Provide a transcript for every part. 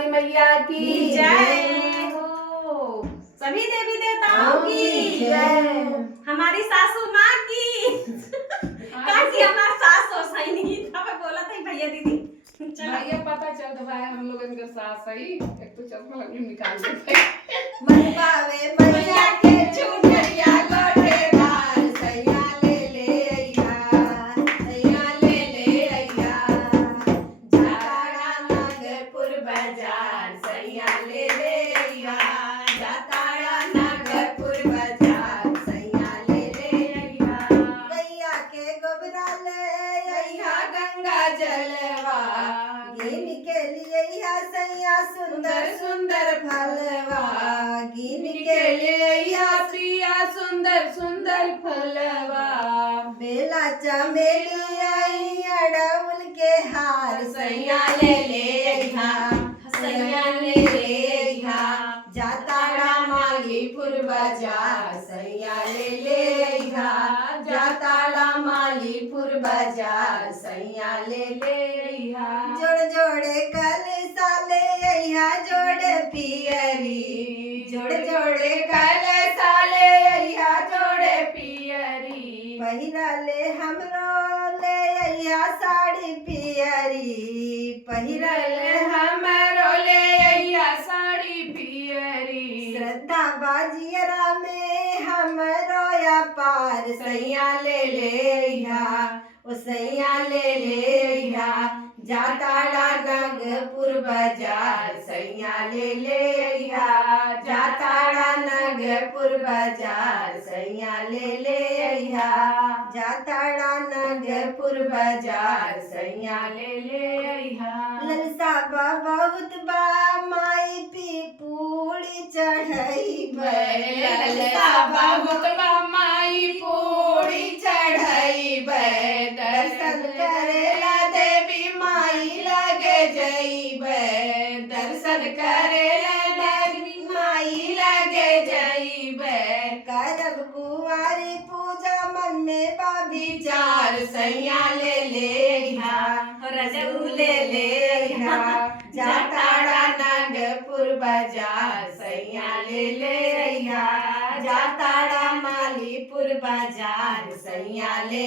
वाली मैया की जय हो। सभी देवी देवताओं की जय। हमारी सासू माँ की काकी हमारा सास और सही नहीं था, मैं बोला था भैया दीदी भैया पता चलता भाई हम लोग इनके साथ सही एक तो चश्मा लगली निकाल दे मनवावे मैया के चुनरिया गोटेदार सैया ले अइया सैया ले अइया जाताड़ा नागपुर बाजार सैया ले अइया जाताड़ा नागपुर बाजार सैया ले अइया गैया के गोबरा ले अइया गंगा जलवा गिन के लिए सैया सुंदर सुंदर फलवा गिन के लिए प्रिया सुंदर सुंदर फलवा बेला चमेली आई अड़उल के हार सैया ले अइहा सैया ले अइहा जाताड़ा मालीपुर बाजार सैया ले अइहा जाताड़ा मालीपुर बाजार सैया ले अइहा जोड़ जोड़े कल साले अइहा जोड़ पियरी जोड़ जोड़े कल साले अइहा जोड़ पियरी पहिरा ले हमरो ले अइहा साड़ी पियरी पहिरा ले हमरो ले अइहा साड़ी पियरी श्रद्धा बाजियरा में हमरो या पार सैया ले अइहा ओ सैया ले अइहा जाताड़ा नागपुर बाजार सैया ले अइहा जाताड़ा नागपुर बाजार सैया ले अइहा जाताड़ा नागपुर बाजार सैया ले अइहा ललसा बहुत बा माई पी पूड़ी चढ़ई ललसा बहुत बा माई पूड़ी चढ़ई दर्शन करेला देवी माई लगे जइबे दर्शन करेला देवी माई लगे जइबे करब कुंवारी पूजा मन में बा विचार सैया ले अइहा रजऊ ले अइहा जाताड़ा नागपुर बाजार सैया ले अइहा जाताड़ा मालीपुर बाजार सैया ले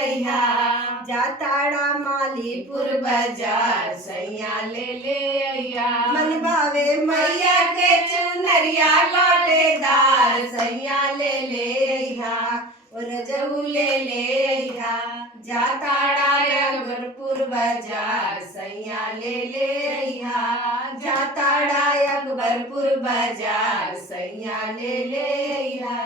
अइहा जाताड़ा मालीपुर बाजार सैया ले अइहा मनवावे मैया के चुनरिया गोटेदार सैया ले अइहा रजऊ ले अइहा जाताड़ा अकबरपुर बाजार सैया ले अइहा जाताड़ा अकबरपुर बाजार सैया ले अइहा।